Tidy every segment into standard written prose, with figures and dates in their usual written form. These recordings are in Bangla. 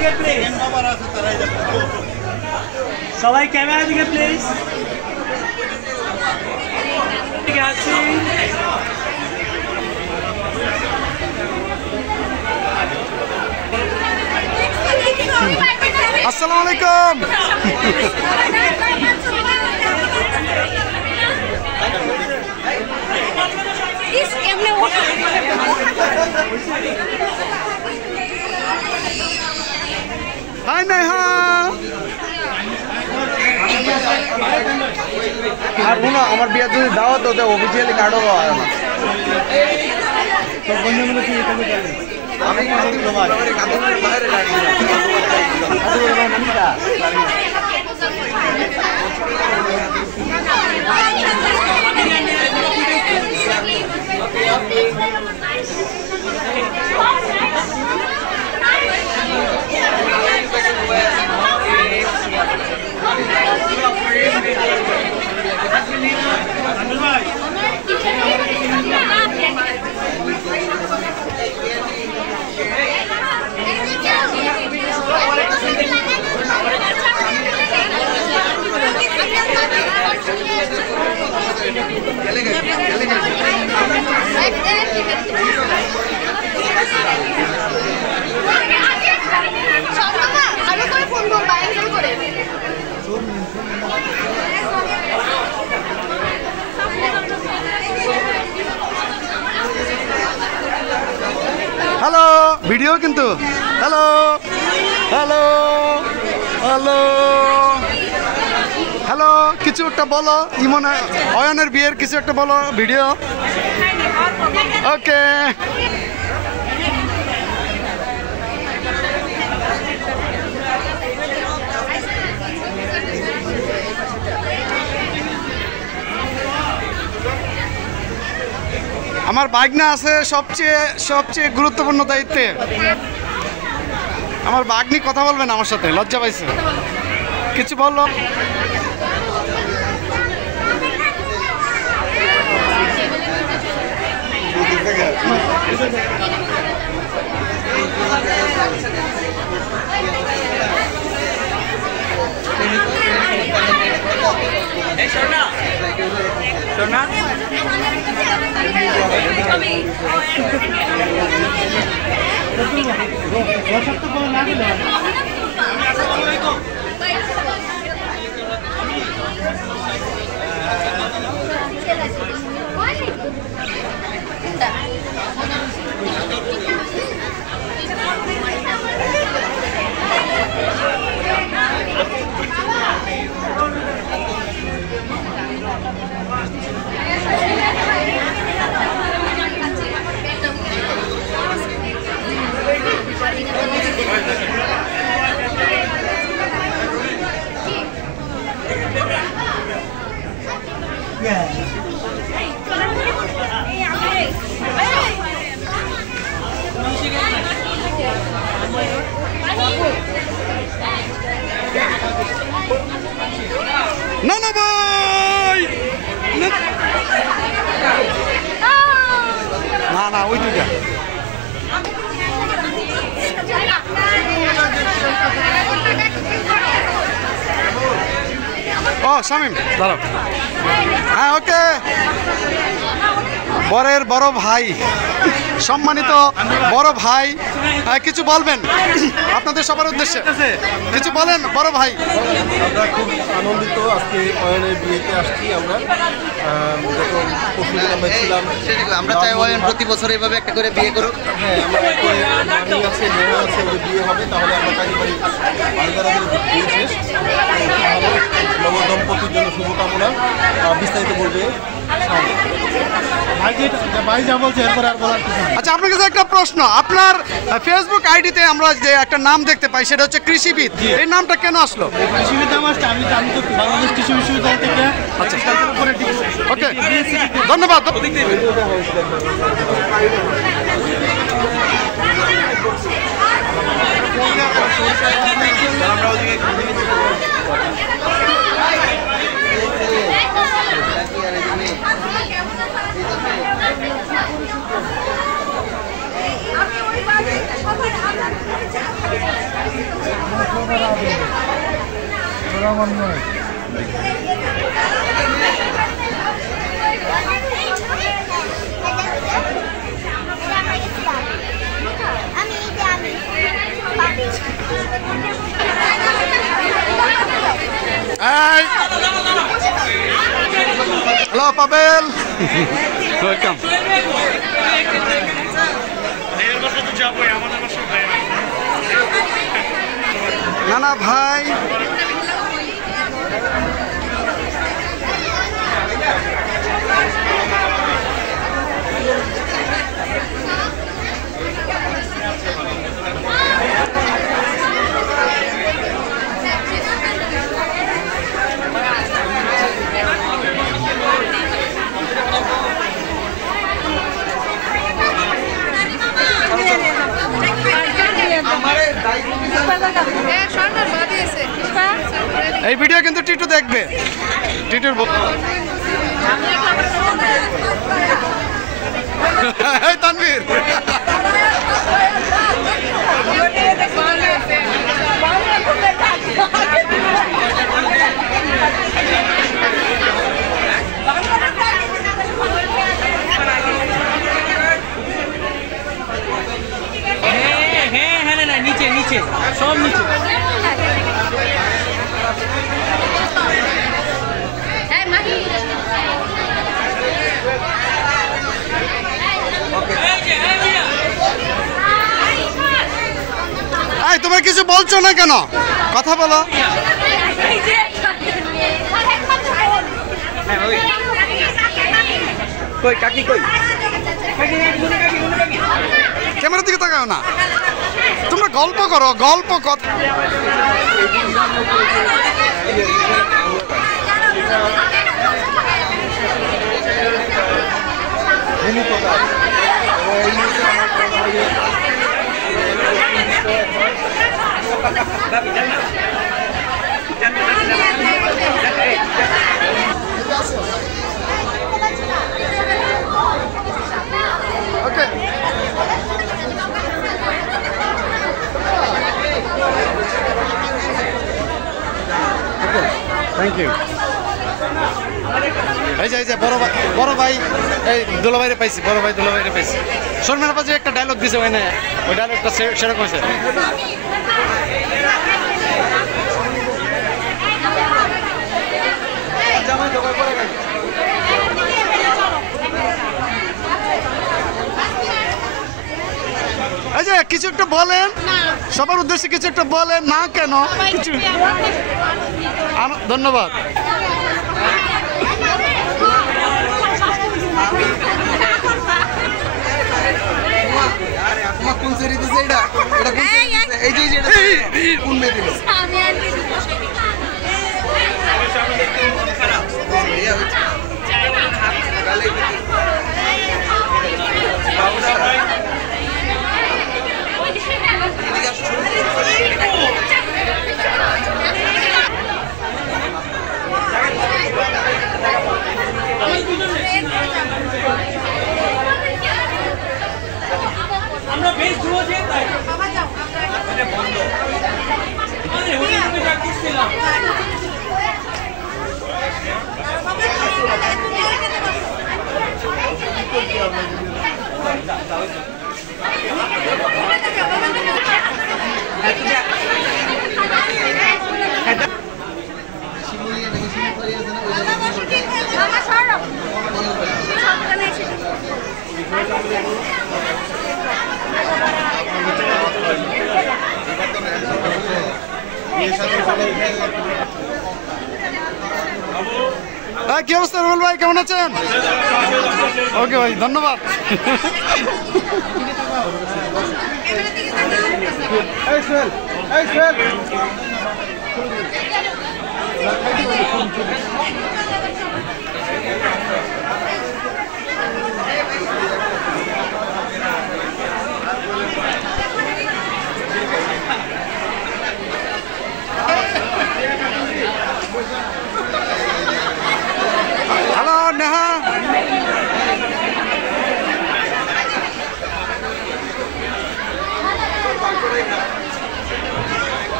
দিকে প্লিজ, সবাই ক্যামেরা দিকে প্লিজ। ঠিক আছে, আসসালামু আলাইকুম। হাই নেহা। আর শোনো, আমার বিয়ে যদি দাও তো অফিসিয়ালি কার্ডও পাওয়া না। আমি হ্যালো, ভিডিও কিন্তু। হ্যালো হ্যালো হ্যালো হ্যালো, কিছু একটা বলো। ইমন অয়নের বিয়ের কিছু একটা বলো, ভিডিও। ওকে, আমার বাগনা আছে সবচেয়ে গুরুত্বপূর্ণ দায়িত্বে। আমার বাগনি কথা বলবেন আমার সাথে, লজ্জা পাইছে। কিছু বললো। না না ভাই, না না ওই দুইটা। ও শামিম দাঁড়াও। হ্যাঁ ওকে, বরের বড় ভাই, সম্মানিত বড় ভাই, কিছু বলবেন আপনাদের সবার উদ্দেশ্যে? কিছু বলেন বড় ভাই। আমরা খুব আনন্দিত, আজকে অয়নের বিয়েতে আসছি। আমরা আমরা চাই অয়ন প্রতি বছর এইভাবে একটা করে বিয়ে করুক। হ্যাঁ, আমাদের নানি আছে, মেয়ে আছে, ওদের বিয়ে হবে, তাহলে আমরা পারিবারিক বাড়িদারাদের বিয়ে শেষ। নবদম্পতির জন্য শুভকামনা। বিস্তারিত বলবে ভাই যা বলছে, এরপর আর বলার কিছু নেই। আচ্ছা, আপনার কাছে একটা প্রশ্ন। আপনার ফেসবুক আইডিতে আমরা যে একটা নাম দেখতে পাই, সেটা হচ্ছে কৃষিবিদ। এই নামটা কেন আসলো? কৃষিবিদ নাম আসছে, আমি তো বাংলাদেশ কৃষি বিশ্ববিদ্যালয় থেকে। আচ্ছা, ওকে, ধন্যবাদ। Hello Pavel, welcome. না না ভাই, এই ভিডিও কিন্তু টিটু দেখবে। টিটুর তানভীর, নিচে নিচে সব নিচে। তোমরা কিছু বলছো না কেন? কথা বলো। কই কাকি কই? ক্যামেরার দিকে তাকাও না, তোমরা গল্প করো, গল্প কথা। ওকে, থ্যাংক ইউ। এই যে বড় ভাই এই দুলাভাইরে পাইছি, বড় ভাই দুলাভাইরে পাইছি। শর্মিলা পাশে একটা ডায়লগ দিছে ওখানে, ওই ডায়লগটা সেরকম আছে। এই যে কিছু একটা বলেন, সবার উদ্দেশ্যে কিছু একটা বলেন না কেন? কিছু ধন্যবাদ। কোন সেরি দিছে এটা? এটা কোন সেরি দিছে? এই যে এটা কোন মে দিল? আমরা বেশ দূরে যেতে তাই বন্ধ আরে ওইদিকে যাচ্ছিলাম। কি অবস্থা রুবেল ভাই, কেমন আছেন? ওকে ভাই, ধন্যবাদ। হ্যালো নেহা,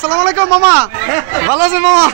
আসসালামু আলাইকুম মামা, ভালো আছেন মামা?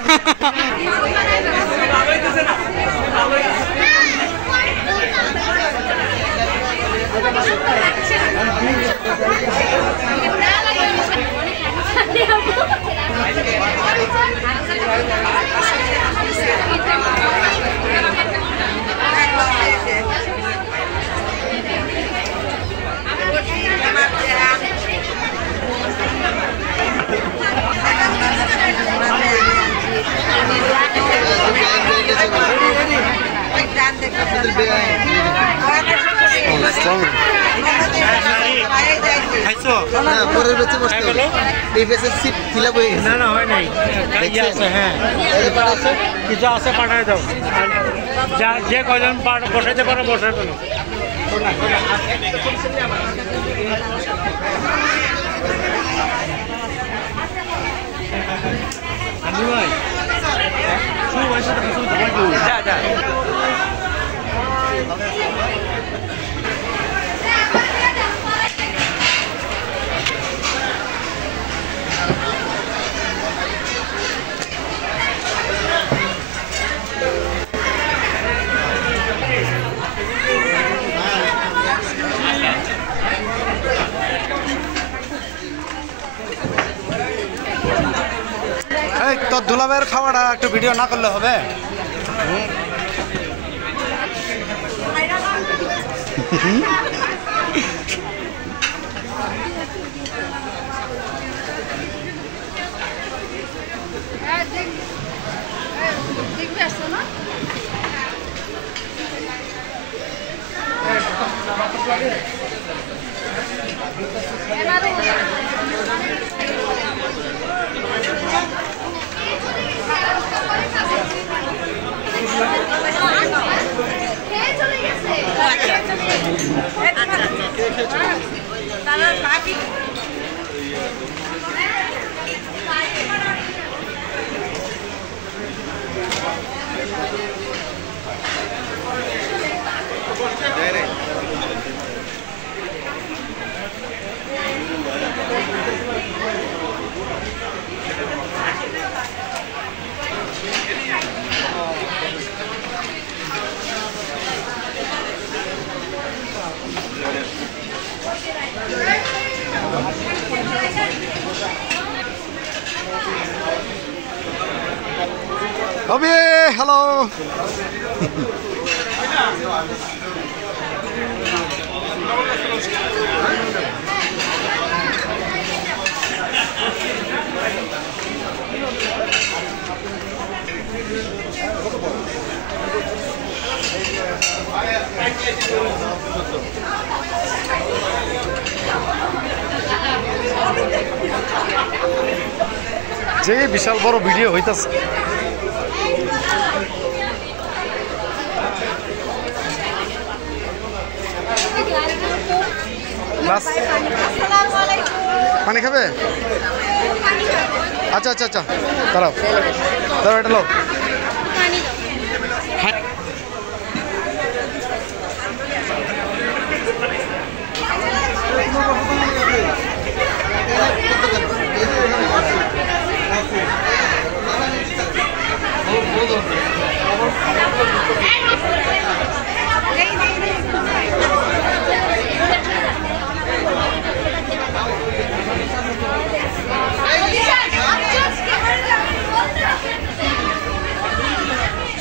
পরের বেঁচে বসতে হবে। এই বেঁচে সিট ফিল আপ হয়ে গেছে। না না হয় নাই, ইয়ে আছে, হ্যাঁ কিছু আছে, পাঠাই দাও। আর যা যে কয়জন বসাইতে পারো বসাই পেলো। যা যা এই তোর দুলাভাইয়ের খাওয়াটা একটু ভিডিও না করলে হবে? হবে, হ্যালো। যে বিশাল বড় ভিডিও হইতাছে। পানি খাবে? আচ্ছা আচ্ছা আচ্ছা, দাঁড়াও দাঁড়াও, এটা লো।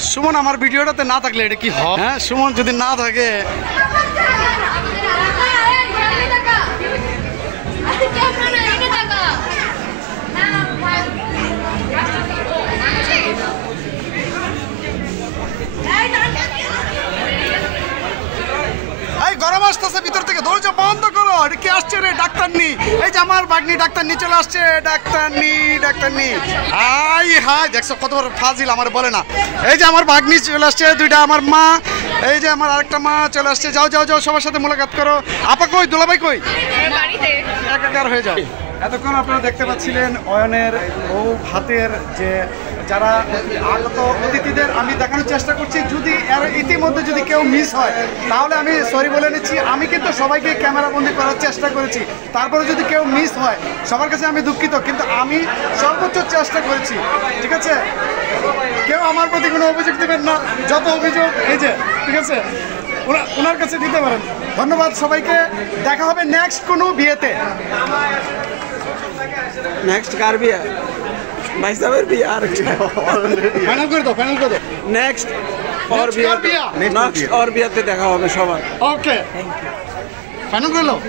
সুমন আমার ভিডিওটাতে না থাকলে এটা কি হয়? হ্যাঁ, সুমন যদি না থাকে গরম আসতেছে ভিতর থেকে, দরজা বন্ধ করো। এটা কি আসছে রে? ডাক্তার নি, এই যে আমার বাগনি ডাক্তার নি চলে আসছে। ডাক্তার নি হাই হাই, দেখছো কত বড় ফাজিল, আমার বলে না। এই যে আমার বাগনি চলে আসছে, দুইটা আমার মা, এই যে আমার আরেকটা মা চলে আসছে। যাও যাও যাও, সবার সাথে মোলাকাত করো। আপা কই? দুলাভাই কই? একাকার হয়ে যাও। এতক্ষণ আপনারা দেখতে পাচ্ছিলেন অয়নের বউ ভাতের যে যারা আগত অতিথিদের আমি দেখানোর চেষ্টা করছি। যদি এর ইতিমধ্যে যদি কেউ মিস হয় তাহলে আমি সরি বলে নিচ্ছি। আমি কিন্তু সবাইকে ক্যামেরাবন্দি করার চেষ্টা করেছি, তারপরে যদি কেউ মিস হয় সবার কাছে আমি দুঃখিত, কিন্তু আমি সর্বোচ্চ চেষ্টা করেছি। ঠিক আছে, কেউ আমার প্রতি কোনো অভিযোগ দেবেন না, যত অভিযোগ এই যে ঠিক আছে ওনার কাছে দিতে পারেন। ধন্যবাদ সবাইকে, দেখা হবে নেক্সট কোনো বিয়েতে। নেক্সট কার বিয়া? ভাই সাহেবের বিয়া আর ফাইনাল করে দাও, ফাইনাল করে দাও। নেক্সট और বিয়া, নেক্সট और বিয়াতে দেখা হবে সবার। ওকে, ফাইনাল করে দাও।